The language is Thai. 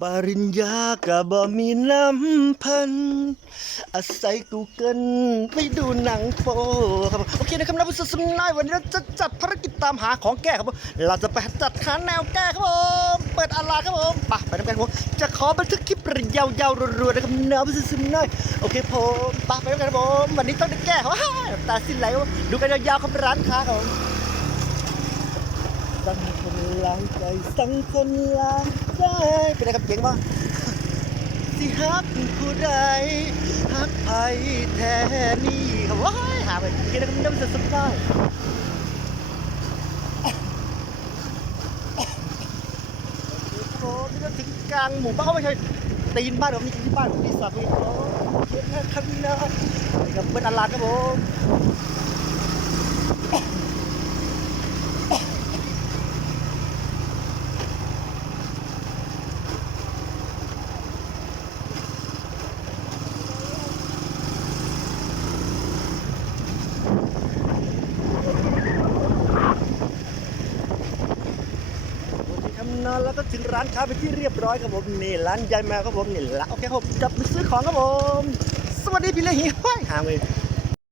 ปริญญาก็บ่มีน้ำพัน อาศัยกูเกิลไปดูหนังโปครับผมโอเคนะครับนักวิศวกรนายวันนี้เราจะจัดภารกิจตามหาของแก้ครับผมเราจะไปจัดหาแนวแก้ครับผมเปิดอาลาครับผมไปไปทำกันครับผมจะขอบันทึกคลิปยาวๆรัวๆนะครับนักวิศวกรนายโอเคผมไปไปทำกันครับผมวันนี้ต้องได้แก้ครับฮ่าตาสิ้นไหลดูกันยาวๆครับร้านค้าครับผมางใจสังคนลางใจเป็นไงครับเจ๋งป่ะสิฮักผู้ใดฮักไผแท้นี่ครับว้ายหาไปกินแล้วก็ไม่ได้สักได้โอ้นี่ก็ถึงกลางหมู่บ้านเขาไม่ใช่ตีนบ้านผมนี่ที่บ้านผมที่สักเลยโอ้เย็นนะข้างหน้นี่ครับเป็นอลาดครับผม โอเคครับ นอนแล้วก็ถึงร้านค้าไปที่เรียบร้อยครับผมนี่ร้านยายแมวครับผมนี่ละโอเคครับผมจับไปซื้อของครับผม สวัสดีพี่เลยเฮียห้อยหาเลย